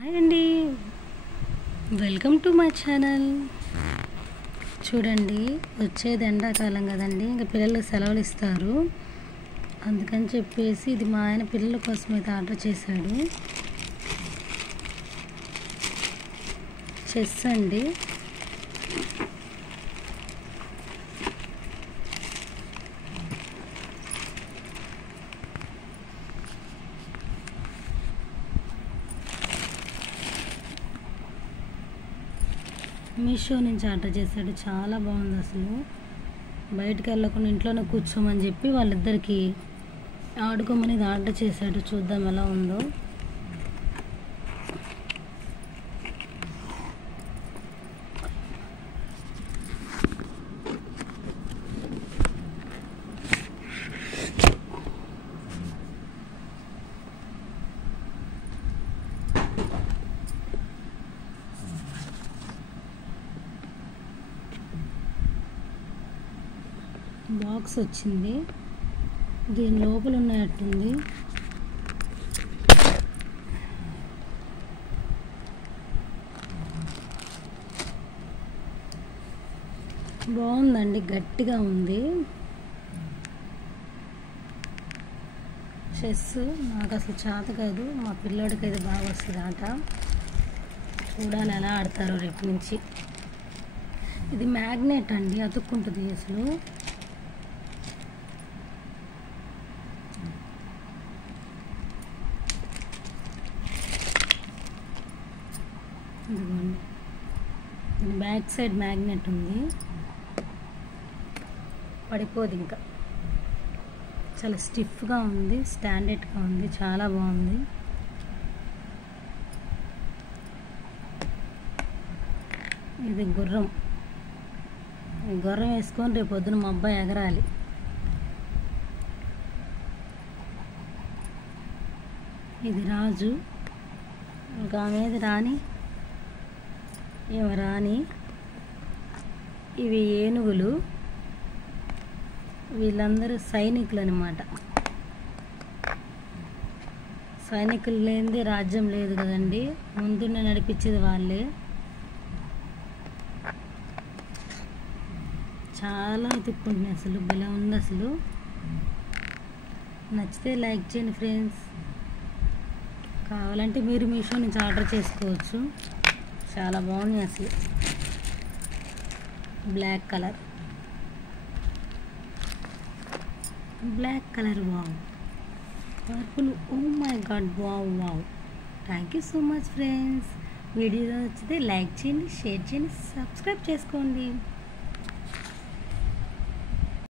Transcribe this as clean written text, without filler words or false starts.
Hi అండి, welcome to my channel. చూడండి, వచ్చేది ఎండాకాలం కదండి, ఇంకా పిల్లలకు సెలవులు ఇస్తారు. అందుకని చెప్పేసి ఇది మా ఆయన పిల్లల కోసం అయితే ఆర్డర్ చేశాడు. చెస్ అండి. మీషో నుంచి ఆర్డర్ చేశాడు. చాలా బాగుంది. అసలు బయటకు వెళ్ళకుండా ఇంట్లోనే కూర్చోమని చెప్పి వాళ్ళిద్దరికి ఆడుకోమని ఇది ఆర్డర్ చేశాడు. చూద్దాం ఎలా ఉందో. బాక్స్ వచ్చింది. దీని లోపల ఉన్నట్టుంది. బాగుందండి, గట్టిగా ఉంది. చెస్ నాకు అసలు చేత కాదు, మా పిల్లోడికి అయితే బాగా వస్తుంది ఆట. చూడాలి ఎలా ఆడతారో రేపు నుంచి. ఇది మ్యాగ్నెట్ అండి, అతుక్కుంటుంది అసలు. ఇదిగోండి, దీని బ్యాక్ సైడ్ మ్యాగ్నెట్ ఉంది, పడిపోదు. ఇంకా చాలా స్టిఫ్గా ఉంది, స్టాండర్డ్గా ఉంది, చాలా బాగుంది. ఇది గుర్రం. ఈ గుర్రం వేసుకొని రేపు పొద్దున మా అబ్బాయి ఎగరాలి. ఇది రాజు, ఇంకా మీద రాణి, రాణి. ఇవి ఏనుగులు. వీళ్ళందరూ సైనికులు అన్నమాట. సైనికులు లేనిదే రాజ్యం లేదు కదండి, ముందునే నడిపించేది వాళ్ళే. చాలా తిప్పుకుంటున్నాయి, అసలు భలే ఉంది. అసలు నచ్చితే లైక్ చేయండి ఫ్రెండ్స్. కావాలంటే మీరు మీషో నుంచి ఆర్డర్ చేసుకోవచ్చు. చాలా బాగున్నాయి అసలు. Black colour, wow. Purple, oh my god, wow. Thank you so much friends. Video నచ్చితే లైక్ చేయండి, షేర్ చేయండి, సబ్స్క్రైబ్ చేసుకోండి.